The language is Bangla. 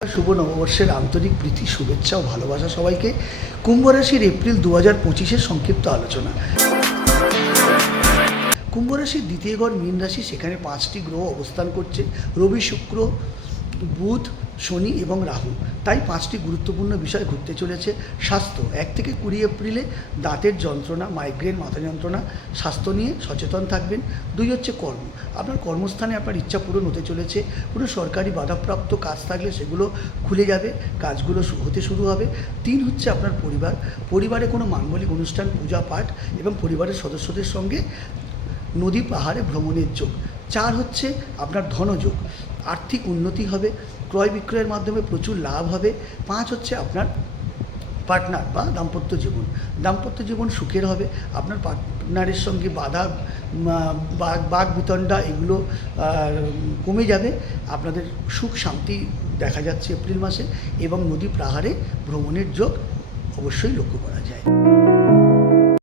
শুভ নববর্ষের আন্তরিক প্রীতি শুভেচ্ছা ও ভালোবাসা সবাইকে। কুম্ভ রাশির এপ্রিল 2025-এর সংক্ষিপ্ত আলোচনা। কুম্ভ রাশির দ্বিতীয় ঘর মীন রাশি, সেখানে 5টি গ্রহ অবস্থান করছে, রবি, শুক্র, বুধ, শনি এবং রাহু। তাই 5টি গুরুত্বপূর্ণ বিষয় ঘুরতে চলেছে। স্বাস্থ্য 1 থেকে 20 এপ্রিলে দাঁতের যন্ত্রণা, মাইগ্রেন, মাথা যন্ত্রণা, স্বাস্থ্য নিয়ে সচেতন থাকবেন। 2 হচ্ছে কর্ম, আপনার কর্মস্থানে আপনার ইচ্ছা পূরণ হতে চলেছে। কোনো সরকারি বাধাপ্রাপ্ত কাজ থাকলে সেগুলো খুলে যাবে, কাজগুলো হতে শুরু হবে। 3 হচ্ছে আপনার পরিবারে কোনো মাঙ্গলিক অনুষ্ঠান, পূজা পাঠ এবং পরিবারের সদস্যদের সঙ্গে নদী পাহাড়ে ভ্রমণের যোগ। 4 হচ্ছে আপনার ধনযোগ, আর্থিক উন্নতি হবে, ক্রয় বিক্রয়ের মাধ্যমে প্রচুর লাভ হবে। 5 হচ্ছে আপনার পার্টনার বা দাম্পত্য জীবন সুখের হবে। আপনার পার্টনারের সঙ্গে বাঘ বিতণ্ডা এগুলো কমে যাবে। আপনাদের সুখ শান্তি দেখা যাচ্ছে এপ্রিল মাসে, এবং নদী পাহাড়ে ভ্রমণের যোগ অবশ্যই লক্ষ্য করা যায়।